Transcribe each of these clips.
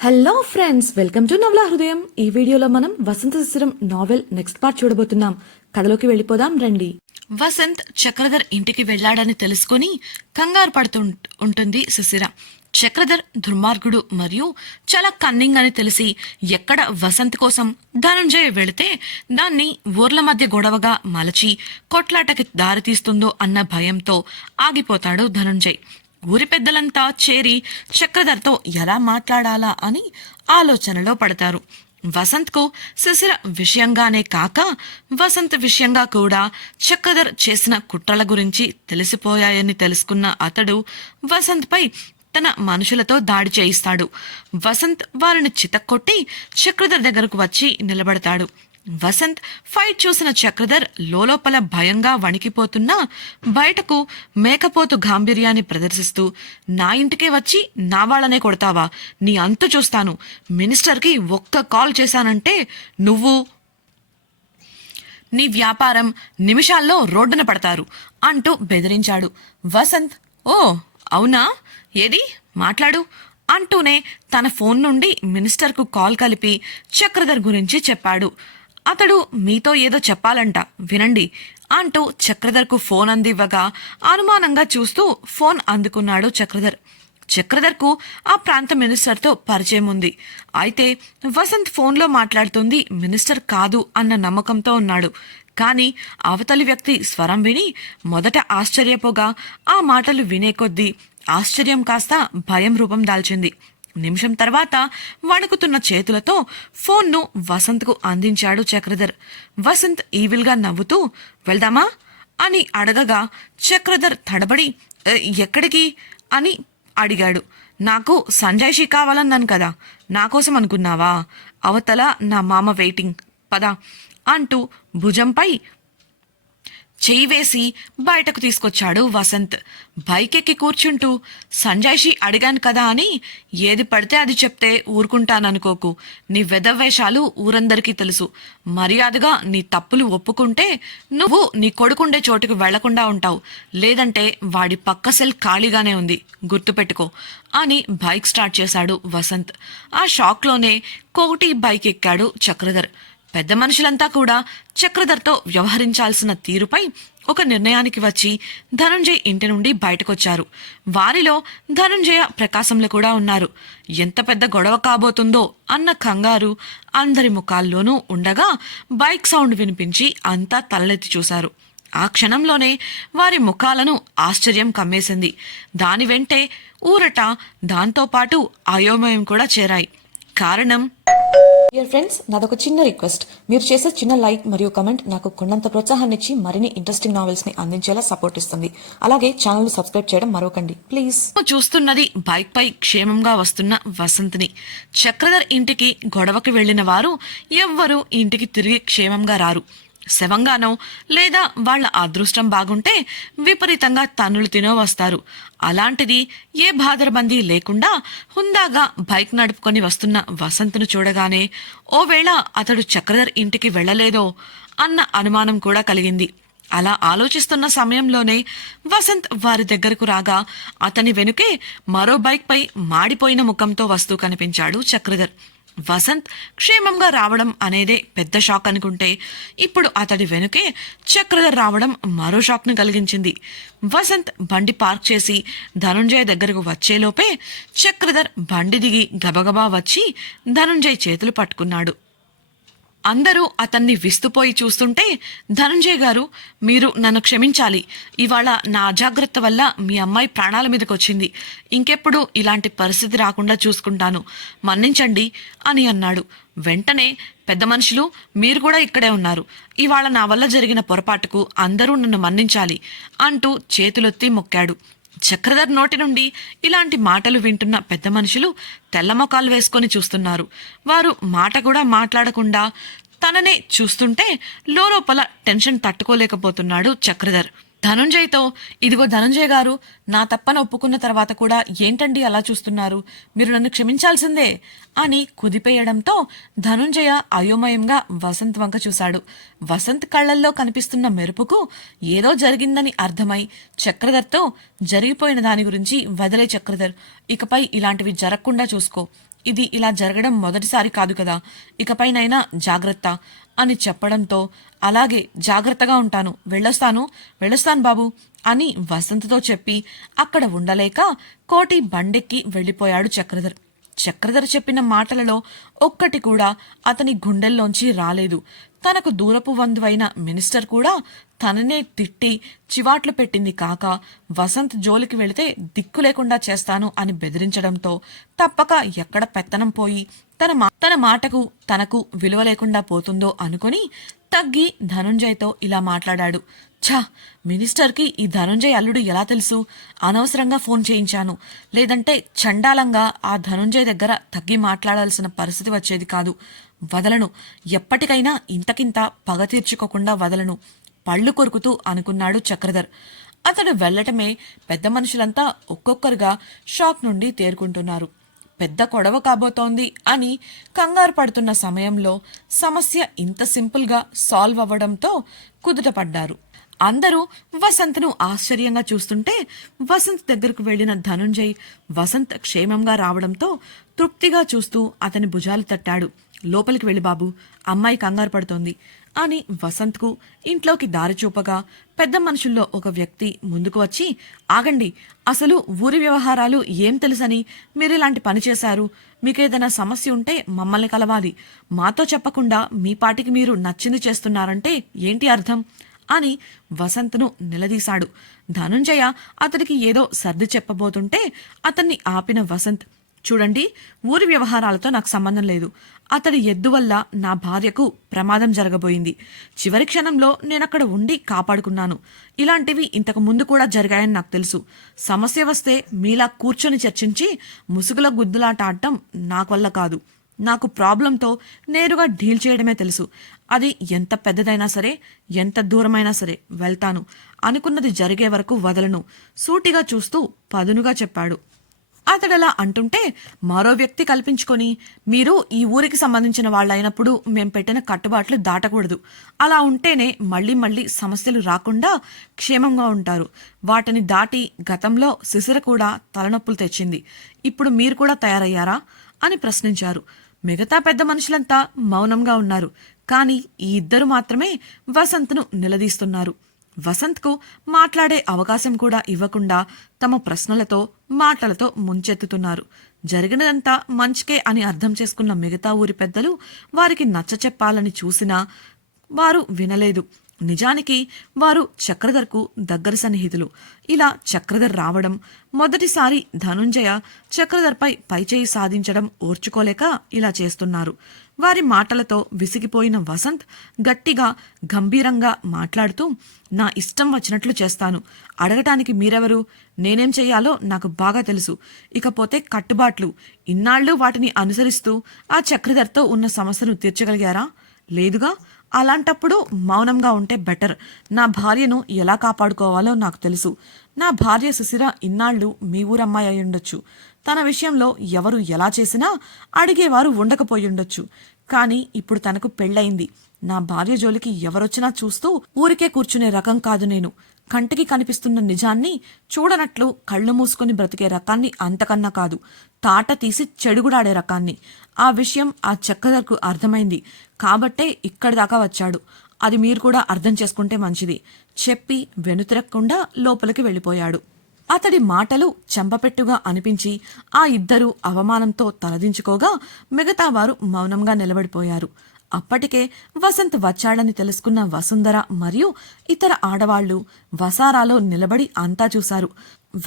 Hello friends welcome to నవల హృదయం ఈ వీడియోలో మనం Vasantha Sishiram novel next part చూడబోతున్నాం. కథలోకి వెళ్ళిపోదాం రండి. వసంత్ చక్రధర్ ఇంటికి వెళ్ళాడని తెలుసుకుని కంగారు పడుతూ ఉంటుంది సుశిర చక్రధర్ దుర్మార్గుడు మరియు చాలా కన్నింగ్ అని తెలిసి ఎక్కడ వసంత్ కోసం ధనుంజయ్ వెళితే దాన్ని ఊర్ల మధ్య గొడవగా మలచి కొట్లాటకి దారితీస్తుందో అన్న భయంతో ఆగిపోతాడు ధనుంజయ్. ఊరి పెద్దలంతా చేరి చక్రధర్తో ఎలా మాట్లాడాలా అని ఆలోచనలో పడతారు. వసంత్కు శిశిర విషయంగానే కాక వసంత్ విషయంగా కూడా చక్రధర్ చేసిన కుట్రల గురించి తెలిసిపోయాయని తెలుసుకున్న అతడు వసంత్పై తన మనుషులతో దాడి చేయిస్తాడు. వసంత్ వారిని చితక్కొట్టి చక్రధర్ దగ్గరకు వచ్చి నిలబడతాడు. వసంత్ ఫైట్ చూసిన చక్రధర్ లోలోపల భయంగా వణికిపోతున్నా బయటకు మేకపోతు గాంభీర్యాన్ని ప్రదర్శిస్తూ నా ఇంటికే వచ్చి నా వాళ్ళనే కొడతావా? నీ అంతు చూస్తాను. మినిస్టర్కి ఒక్క కాల్ చేశానంటే నువ్వు నీ వ్యాపారం నిమిషాల్లో రోడ్డున పడతారు అంటూ బెదిరించాడు. వసంత్ ఓ అవునా? ఏది? మాట్లాడు అంటూనే తన ఫోన్ నుండి మినిస్టర్కు కాల్ కలిపి చక్రధర్ గురించి చెప్పాడు. అతడు మీతో ఏదో చెప్పాలంట వినండి అంటూ చక్రధర్కు ఫోన్ అందివ్వగా అనుమానంగా చూస్తూ ఫోన్ అందుకున్నాడు చక్రధర్. చక్రధర్కు ఆ ప్రాంత మినిస్టర్తో పరిచయం ఉంది. అయితే వసంత్ ఫోన్లో మాట్లాడుతుంది మినిస్టర్ కాదు అన్న నమ్మకంతో ఉన్నాడు. కానీ అవతలి వ్యక్తి స్వరం విని మొదట ఆశ్చర్యపోగా ఆ మాటలు వినే కొద్దీ ఆశ్చర్యం కాస్త భయం రూపం దాల్చింది. నిమిషం తర్వాత వణుకుతున్న చేతులతో ఫోన్ను వసంత్కు అందించాడు చక్రధర్. వసంత్ ఈవిల్గా నవ్వుతూ వెళ్దామా? అని అడగగా చక్రధర్ తడబడి ఎక్కడికి? అని అడిగాడు. నాకు సంజయ్షి కావాలన్నాను కదా నా కోసం అనుకున్నావా? అవతల నా మామ వెయిటింగ్ పద అంటూ భుజంపై చెయ్యి వేసి బయటకు తీసుకొచ్చాడు వసంత్. బైక్ ఎక్కి కూర్చుంటూ సంజయ్షి అడిగాను కదా అని ఏది పడితే అది చెప్తే ఊరుకుంటాననుకోకు. నీ వెదవేషాలు ఊరందరికీ తెలుసు. మర్యాదగా నీ తప్పులు ఒప్పుకుంటే నువ్వు నీ కొడుకుండే చోటుకు వెళ్ళకుండా ఉంటావు. లేదంటే వాడి పక్క సెల్ ఖాళీగానే ఉంది. గుర్తుపెట్టుకో అని బైక్ స్టార్ట్ చేశాడు వసంత్. ఆ షాక్లోనే కోటి బైక్ ఎక్కాడు చక్రధర్. పెద్ద మనుషులంతా కూడా చక్రధర్తో వ్యవహరించాల్సిన తీరుపై ఒక నిర్ణయానికి వచ్చి ధనుంజయ్ ఇంటి నుండి బయటకొచ్చారు. వారిలో ధనుంజయ ప్రకాశంలో కూడా ఉన్నారు. ఎంత పెద్ద గొడవ కాబోతుందో అన్న కంగారు అందరి ముఖాల్లోనూ ఉండగా బైక్ సౌండ్ వినిపించి అంతా తలెత్తి చూశారు. ఆ క్షణంలోనే వారి ముఖాలను ఆశ్చర్యం కమ్మేసింది. దాని వెంటే ఊరట దాంతోపాటు అయోమయం కూడా చేరాయి. కారణం? డియర్ ఫ్రెండ్స్ నాదొక చిన్న రిక్వెస్ట్ మీరు చేసే చిన్న లైక్ మరియు కమెంట్ నాకు కొండంత ప్రోత్సాహాన్ని ఇచ్చి మరిన్ని ఇంట్రెస్టింగ్ నావెల్స్ని అందించేలా సపోర్ట్ ఇస్తుంది. అలాగే ఛానల్ సబ్స్క్రైబ్ చేయడం మరవకండి ప్లీజ్ చూస్తున్నది బైక్ పై క్షేమంగా వస్తున్న వసంత్ని. చక్రధర్ ఇంటికి గొడవకి వెళ్ళిన వారు ఎవ్వరూ ఇంటికి తిరిగి క్షేమంగా రారు. శవంగానో లేదా వాళ్ళ అదృష్టం బాగుంటే విపరీతంగా తన్నులు తినో వస్తారు. అలాంటిది ఏ బాదరబందీ లేకుండా హుందాగా బైక్ నడుపుకొని వస్తున్న వసంత్ను చూడగానే ఓవేళ అతడు చక్రధర్ ఇంటికి వెళ్ళలేదో అన్న అనుమానం కూడా కలిగింది. అలా ఆలోచిస్తున్న సమయంలోనే వసంత్ వారి దగ్గరకు రాగా అతని వెనుకే మరో బైక్పై మాడిపోయిన ముఖంతో వస్తూ కనిపించాడు చక్రధర్. వసంత్ క్షేమంగా రావడం అనేదే పెద్ద షాక్ అనుకుంటే ఇప్పుడు అతడి వెనుకే చక్రధర్ రావడం మరో షాక్ను కలిగించింది. వసంత్ బండి పార్క్ చేసి ధనుంజయ్ దగ్గరకు వచ్చేలోపే చక్రధర్ బండి దిగి గబగబా వచ్చి ధనుంజయ్ చేతులు పట్టుకున్నాడు. అందరూ అతన్ని విస్తుపోయి చూస్తుంటే ధనంజయ్ గారు మీరు నన్ను క్షమించాలి. ఇవాళ నా అజాగ్రత్త వల్ల మీ అమ్మాయి ప్రాణాల మీదకి వచ్చింది ఇంకెప్పుడు ఇలాంటి పరిస్థితి రాకుండా చూసుకుంటాను. మన్నించండి అని అన్నాడు. వెంటనే పెద్ద మనుషులు మీరు కూడా ఇక్కడే ఉన్నారు. ఇవాళ నా వల్ల జరిగిన పొరపాటుకు అందరూ నన్ను మన్నించాలి అంటూ చేతులెత్తి మొక్కాడు. చక్రధర్ నోటి నుండి ఇలాంటి మాటలు వింటున్న పెద్ద మనుషులు తెల్లమొకాలు వేసుకొని చూస్తున్నారు. వారు మాట కూడా మాట్లాడకుండా తననే చూస్తుంటే లోపల టెన్షన్ తట్టుకోలేకపోతున్నాడు చక్రధర్. ధనుంజయ్తో ఇదిగో ధనుంజయ్ గారు నా తప్పన ఒప్పుకున్న తర్వాత కూడా ఏంటండి అలా చూస్తున్నారు? మీరు నన్ను క్షమించాల్సిందే అని కుదిపేయడంతో ధనుంజయ అయోమయంగా వసంత్ వంక చూశాడు. వసంత్ కళ్ళల్లో కనిపిస్తున్న మెరుపుకు ఏదో జరిగిందని అర్థమై చక్రధర్తో జరిగిపోయిన దాని గురించి వదిలే చక్రధర్. ఇకపై ఇలాంటివి జరగకుండా చూసుకో. ఇది ఇలా జరగడం మొదటిసారి కాదు కదా. ఇకపైనైనా జాగ్రత్త అని చెప్పడంతో అలాగే జాగ్రత్తగా ఉంటాను. వెళ్ళొస్తాను. వెళ్ళొస్తాను బాబు అని వసంత్తో చెప్పి అక్కడ ఉండలేక కోటి బండెక్కి వెళ్ళిపోయాడు చక్రధర్. చక్రధర చెప్పిన మాటలలో ఒక్కటి కూడా అతని గుండెల్లోంచి రాలేదు. తనకు దూరపు వంధువైన మినిస్టర్ కూడా తననే తిట్టి చివాట్లు పెట్టింది కాక వసంత్ జోలికి వెళితే దిక్కు లేకుండా చేస్తాను అని బెదిరించడంతో తప్పక ఎక్కడ పెత్తనం పోయి తన మా- తన మాటకు తనకు విలువ లేకుండా పోతుందో అనుకుని తగ్గి ధనుంజయ్తో ఇలా మాట్లాడాడు. ఛా మినిస్టర్కి ఈ ధనుంజయ్ అల్లుడు ఎలా తెలుసు? అనవసరంగా ఫోన్ చేయించాను. లేదంటే చండాలంగా ఆ ధనుంజయ్ దగ్గర తగ్గి మాట్లాడాల్సిన పరిస్థితి వచ్చేది కాదు. వదలను. ఎప్పటికైనా ఇంతకింత పగ తీర్చుకోకుండా వదలను. పళ్ళు కొరుకుతూ అనుకున్నాడు చక్రధర్. అతడు వెళ్ళటమే పెద్ద మనుషులంతా ఒక్కొక్కరుగా షాక్ నుండి తేరుకుంటున్నారు. పెద్ద కొడవ కాబోతోంది అని కంగారు పడుతున్న సమయంలో సమస్య ఇంత సింపుల్గా సాల్వ్ అవ్వడంతో కుదుటపడ్డారు. అందరూ వసంత్ను ఆశ్చర్యంగా చూస్తుంటే వసంత్ దగ్గరకు వెళ్ళిన ధనుంజయ్ వసంత్ క్షేమంగా రావడంతో తృప్తిగా చూస్తూ అతని భుజాలు తట్టాడు. లోపలికి వెళ్ళి బాబు అమ్మాయి కంగారు పడుతోంది అని వసంత్కు ఇంట్లోకి దారి చూపగా పెద్ద మనుషుల్లో ఒక వ్యక్తి ముందుకు వచ్చి ఆగండి అసలు ఊరి వ్యవహారాలు ఏం తెలుసని మీరు ఇలాంటి పని చేశారు. మీకేదైనా సమస్య ఉంటే మమ్మల్ని కలవాలి. మాతో చెప్పకుండా మీ పాటికి మీరు నచ్చింది చేస్తున్నారంటే ఏంటి అర్థం? అని వసంతను నిలదీశాడు. ధనుంజయ అతడికి ఏదో సర్ది చెప్పబోతుంటే అతన్ని ఆపిన వసంత్ చూడండి ఊరి వ్యవహారాలతో నాకు సంబంధం లేదు. అతడి ఎద్దు వల్ల నా భార్యకు ప్రమాదం జరగబోయింది. చివరి క్షణంలో నేనక్కడ ఉండి కాపాడుకున్నాను. ఇలాంటివి ఇంతకు ముందు కూడా జరిగాయని నాకు తెలుసు. సమస్య వస్తే మీలా కూర్చొని చర్చించి ముసుగుల గుద్దులాట ఆడటం నాకు వల్ల కాదు. నాకు ప్రాబ్లంతో నేరుగా డీల్ చేయడమే తెలుసు. అది ఎంత పెద్దదైనా సరే ఎంత దూరమైనా సరే వెళ్తాను. అనుకున్నది జరిగే వరకు వదలను. సూటిగా చూస్తూ పదునుగా చెప్పాడు. అతడలా అంటుంటే మరో వ్యక్తి కల్పించుకొని మీరు ఈ ఊరికి సంబంధించిన వాళ్ళైనప్పుడు మేం పెట్టిన కట్టుబాట్లు దాటకూడదు. అలా ఉంటేనే మళ్ళీ మళ్ళీ సమస్యలు రాకుండా క్షేమంగా ఉంటారు. వాటిని దాటి గతంలో శిశిర కూడా తలనొప్పులు తెచ్చింది. ఇప్పుడు మీరు కూడా తయారయ్యారా? అని ప్రశ్నించారు. మిగతా పెద్ద మనుషులంతా మౌనంగా ఉన్నారు. కానీ ఈ ఇద్దరు మాత్రమే వసంత్ను నిలదీస్తున్నారు. వసంత్కు మాట్లాడే అవకాశం కూడా ఇవ్వకుండా తమ ప్రశ్నలతో మాటలతో ముంచెత్తుతున్నారు. జరిగినదంతా మంచికే అని అర్థం చేసుకున్న మిగతా ఊరి పెద్దలు వారికి నచ్చ చెప్పాలని చూసినా వారు వినలేదు. నిజానికి వారు చక్రధర్కు దగ్గర సన్నిహితులు. ఇలా చక్రధర్ రావడం మొదటిసారి ధనుంజయ చక్రధర్పై పైచేయి సాధించడం ఓర్చుకోలేక ఇలా చేస్తున్నారు. వారి మాటలతో విసిగిపోయిన వసంత్ గట్టిగా గంభీరంగా మాట్లాడుతూ నా ఇష్టం వచ్చినట్లు చేస్తాను. అడగటానికి మీరెవరు? నేనేం చెయ్యాలో నాకు బాగా తెలుసు. ఇకపోతే కట్టుబాట్లు. ఇన్నాళ్ళు వాటిని అనుసరిస్తూ ఆ చక్రధర్తో ఉన్న సమస్యను తీర్చగలిగారా? లేదుగా? అలాంటప్పుడు మౌనంగా ఉంటే బెటర్. నా భార్యను ఎలా కాపాడుకోవాలో నాకు తెలుసు. నా భార్య సుశిర ఇన్నాళ్ళు మీ ఊరమ్మాయి అయి ఉండొచ్చు తన విషయంలో ఎవరు ఎలా చేసినా అడిగేవారు ఉండకపోయి ఉండొచ్చు కానీ ఇప్పుడు తనకు పెళ్ళయింది. నా భార్య జోలికి ఎవరొచ్చినా చూస్తూ ఊరికే కూర్చునే రకం కాదు నేను. కంటికి కనిపిస్తున్న నిజాన్ని చూడనట్లు కళ్ళు మూసుకుని బ్రతికే రకాన్ని అంతకన్నా కాదు. తాట తీసి చెడుగుడాడే రకాన్ని. ఆ విషయం ఆ చక్కదర్కు అర్థమైంది. కాబట్టే ఇక్కడి దాకా వచ్చాడు. అది మీరు కూడా అర్థం చేసుకుంటే మంచిది. చెప్పి వెనుతిరక్కుండా లోపలికి వెళ్ళిపోయాడు. అతడి మాటలు చెంపపెట్టుగా అనిపించి ఆ ఇద్దరూ అవమానంతో తలదించుకోగా మిగతా వారు మౌనంగా నిలబడిపోయారు. అప్పటికే వసంత్ వచ్చాడని తెలుసుకున్న వసుంధర మరియు ఇతర ఆడవాళ్ళు వసారాలో నిలబడి అంతా చూశారు.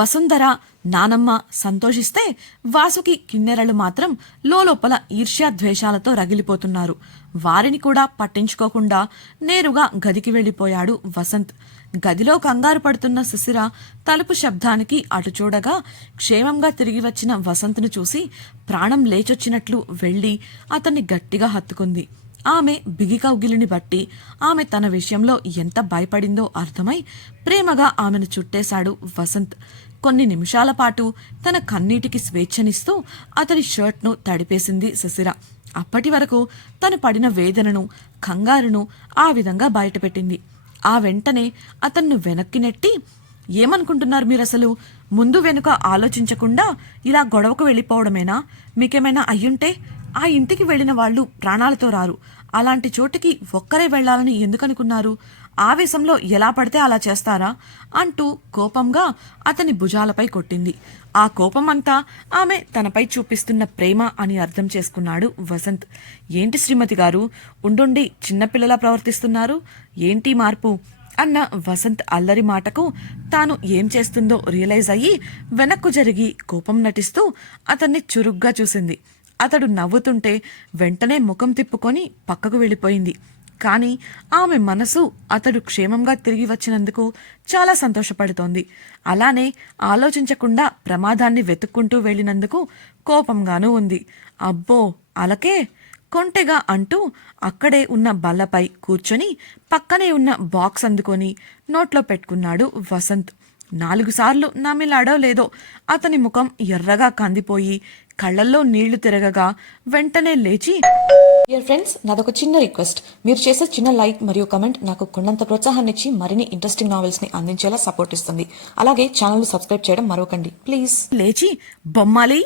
వసుంధర నానమ్మ సంతోషిస్తే వాసుకి కిన్నెరలు మాత్రం లోపల ఈర్ష్యాద్వేషాలతో రగిలిపోతున్నారు. వారిని కూడా పట్టించుకోకుండా నేరుగా గదికి వెళ్ళిపోయాడు వసంత్. గదిలో కంగారు పడుతున్న సుశిర తలుపు శబ్దానికి అటు చూడగా క్షేమంగా తిరిగి వచ్చిన వసంత్ను చూసి ప్రాణం లేచొచ్చినట్లు వెళ్ళి అతన్ని గట్టిగా హత్తుకుంది. ఆమె బిగికౌగిలిని బట్టి ఆమె తన విషయంలో ఎంత భయపడిందో అర్థమై ప్రేమగా ఆమెను చుట్టేశాడు వసంత్. కొన్ని నిమిషాల పాటు తన కన్నీటికి స్వేచ్ఛనిస్తూ అతని షర్ట్ను తడిపేసింది శశిర అప్పటి వరకు తను పడిన వేదనను కంగారును ఆ విధంగా బయటపెట్టింది. ఆ వెంటనే అతన్ను వెనక్కి నెట్టి ఏమనుకుంటున్నారు మీరు అసలు ముందు వెనుక ఆలోచించకుండా ఇలా గొడవకు వెళ్ళిపోవడమేనా? మీకేమైనా అయ్యుంటే ఆ ఇంటికి వెళ్ళిన వాళ్ళు ప్రాణాలతో రారు. అలాంటి చోటికి ఒక్కరే వెళ్ళాలని ఎందుకనుకున్నారు? ఆవేశంలో ఎలా పడితే అలా చేస్తారా అంటూ కోపంగా అతని భుజాలపై కొట్టింది. ఆ కోపం అంతా ఆమె తనపై చూపిస్తున్న ప్రేమ అని అర్థం చేసుకున్నాడు వసంత్. ఏంటి శ్రీమతి గారు? ఉండుండి చిన్నపిల్లలా ప్రవర్తిస్తున్నారు? ఏంటి మార్పు? అన్న వసంత్ అల్లరి మాటకు తాను ఏం చేస్తుందో రియలైజ్ అయ్యి వెనక్కు జరిగి కోపం నటిస్తూ అతన్ని చురుగ్గా చూసింది. అతడు నవ్వుతుంటే వెంటనే ముఖం తిప్పుకొని పక్కకు వెళ్ళిపోయింది. కానీ ఆమె మనసు అతడు క్షేమంగా తిరిగి వచ్చినందుకు చాలా సంతోషపడుతోంది. అలానే ఆలోచించకుండా ప్రమాదాన్ని వెతుక్కుంటూ వెళ్ళినందుకు కోపంగానూ ఉంది. అబ్బో అలకే! కొంటెగా అంటూ అక్కడే ఉన్న బల్లపై కూర్చొని పక్కనే ఉన్న బాక్స్ అందుకొని నోట్లో పెట్టుకున్నాడు వసంత్. నాలుగు సార్లు నమిలాడో లేదో అతని ముఖం ఎర్రగా కందిపోయి కళ్ళల్లో నీళ్ళు తిరగగా వెంటనే లేచి డియర్ ఫ్రెండ్స్ నాదొక చిన్న రిక్వెస్ట్. మీరు చేసే చిన్న లైక్ మరియు కమెంట్ నాకు కొండంత ప్రోత్సాహాన్ని ఇచ్చి మరిన్ని ఇంట్రెస్టింగ్ నావెల్స్ని అందించేలా సపోర్ట్ ఇస్తుంది. అలాగే ఛానల్ సబ్స్క్రైబ్ చేయడం మరవకండి ప్లీజ్ లేచి బొమ్మాలి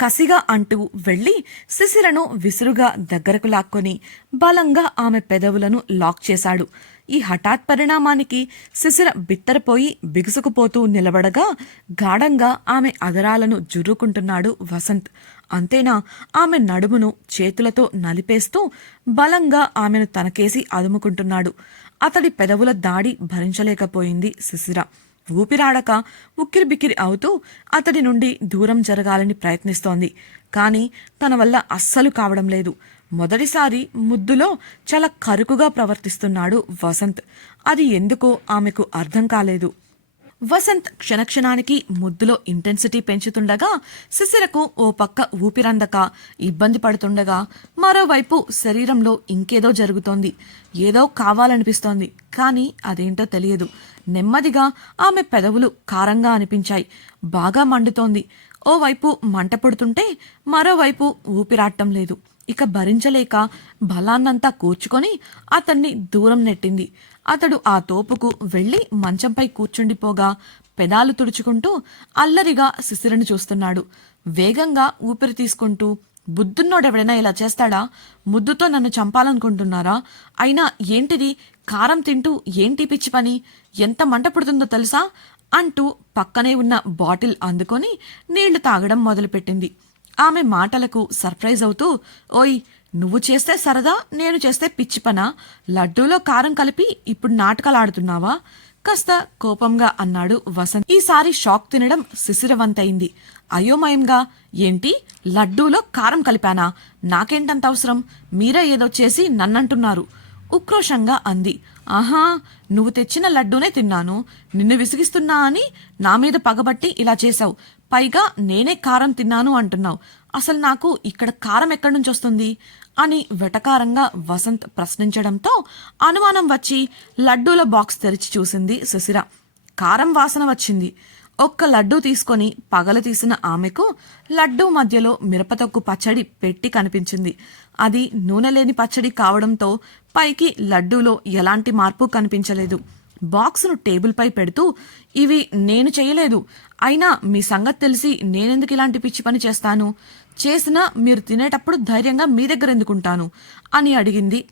కసిగా అంటూ వెళ్ళి శిశిరను విసురుగా దగ్గరకు లాక్కొని బలంగా ఆమె పెదవులను లాక్ చేశాడు. ఈ హఠాత్ పరిణామానికి శిశిర బిత్తరపోయి బిగుసుకుపోతూ నిలబడగా గాఢంగా ఆమె అదరాలను జుర్రుకుంటున్నాడు వసంత్. అంతేనా ఆమె నడుమును చేతులతో నలిపేస్తూ బలంగా ఆమెను తనకేసి అదుముకుంటున్నాడు. అతడి పెదవుల దాడి భరించలేకపోయింది శిశిర. ఊపిరాడక ఉక్కిరిబిక్కిరి అవుతూ అతడి నుండి దూరం జరగాలని ప్రయత్నిస్తోంది. కానీ తన వల్ల అస్సలు కావడం లేదు. మొదటిసారి ముద్దులో చాలా కరుకుగా ప్రవర్తిస్తున్నాడు వసంత్. అది ఎందుకో ఆమెకు అర్థం కాలేదు. వసంత్ క్షణక్షణానికి ముద్దులో ఇంటెన్సిటీ పెంచుతుండగా శిశిరకు ఓ పక్క ఊపిరందక ఇబ్బంది పడుతుండగా మరోవైపు శరీరంలో ఇంకేదో జరుగుతోంది. ఏదో కావాలనిపిస్తోంది కానీ అదేంటో తెలియదు. నెమ్మదిగా ఆమె పెదవులు కారంగా అనిపించాయి. బాగా మండుతోంది. ఓవైపు మంట పుడుతుంటే మరోవైపు ఊపిరాటం లేదు. ఇక భరించలేక బలాన్నంతా కూర్చుకొని అతన్ని దూరం నెట్టింది. అతడు ఆ తోపుకు వెళ్ళి మంచంపై కూర్చుండిపోగా పెదాలు తుడుచుకుంటూ అల్లరిగా శిశిరను చూస్తున్నాడు. వేగంగా ఊపిరి తీసుకుంటూ బుద్ధున్నోడెవడైనా ఇలా చేస్తాడా? ముద్దుతో నన్ను చంపాలనుకుంటున్నారా? అయినా ఏంటిది? కారం తింటూ ఏంటి పిచ్చి పని? ఎంత మంట పుడుతుందో తెలుసా? అంటూ పక్కనే ఉన్న బాటిల్ అందుకొని నీళ్ళు తాగడం మొదలుపెట్టింది. ఆమె మాటలకు సర్ప్రైజ్ అవుతూ ఓయ్ నువ్వు చేస్తే సరదా నేను చేస్తే పిచ్చిపనా? లడ్డూలో కారం కలిపి ఇప్పుడు నాటకాలాడుతున్నావా? కాస్త కోపంగా అన్నాడు వసంత్. ఈసారి షాక్ తినడం శిశిరవంతైంది అయోమయంగా ఏంటి లడ్డూలో కారం కలిపానా? నాకేంటంత అవసరం? మీరే ఏదో చేసి నన్నంటున్నారు. ఉక్రోషంగా అంది. ఆహా నువ్వు తెచ్చిన లడ్డూనే తిన్నాను. నిన్ను విసిగిస్తున్నా అని నా మీద పగబట్టి ఇలా చేశావు. పైగా నేనే కారం తిన్నాను అంటున్నావు. అసలు నాకు ఇక్కడ కారం ఎక్కడి నుంచి వస్తుంది? అని వెటకారంగా వసంత్ ప్రశ్నించడంతో అనుమానం వచ్చి లడ్డూల బాక్స్ తెరిచి చూసింది సుశిర. కారం వాసన వచ్చింది. ఒక్క లడ్డూ తీసుకొని పగల తీసిన ఆమెకు లడ్డూ మధ్యలో మిరపతొక్కు పచ్చడి పెట్టి కనిపించింది. అది నూనె లేని పచ్చడి కావడంతో పైకి లడ్డూలో ఎలాంటి మార్పు కనిపించలేదు. బాక్సును టేబుల్పై పెడుతూ ఇవి నేను చేయలేదు. అయినా మీ సంగతి తెలిసి నేనెందుకు ఇలాంటి పిచ్చి పని చేస్తాను? చేసినా మీరు తినేటప్పుడు ధైర్యంగా మీ దగ్గర ఎందుకుంటాను? అని అడిగింది.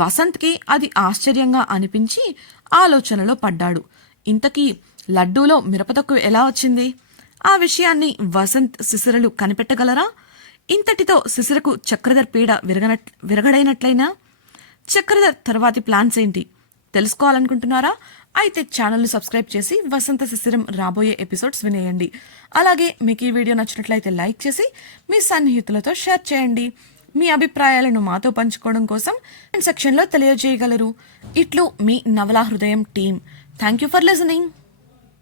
వసంత్కి అది ఆశ్చర్యంగా అనిపించి ఆలోచనలో పడ్డాడు. ఇంతకీ లడ్డూలో మిరపతొక్కు ఎలా వచ్చింది? ఆ విషయాన్ని వసంత్ శిశిరలు కనిపెట్టగలరా? ఇంతటితో శిశిరకు చక్రధర్ పీడ విరగనట్ విరగడైనట్లయినా చక్రధర్ తర్వాతి ప్లాన్స్ ఏంటి? తెలుసుకోవాలనుకుంటున్నారా? అయితే ఛానల్ని సబ్స్క్రైబ్ చేసి వసంత శిశిరం రాబోయే ఎపిసోడ్స్ వినేయండి. అలాగే మీకు ఈ వీడియో నచ్చినట్లయితే లైక్ చేసి మీ సన్నిహితులతో షేర్ చేయండి. మీ అభిప్రాయాలను మాతో పంచుకోవడం కోసం సెక్షన్లో తెలియజేయగలరు. ఇట్లు మీ Navala Hrudayam team. Thank you for listening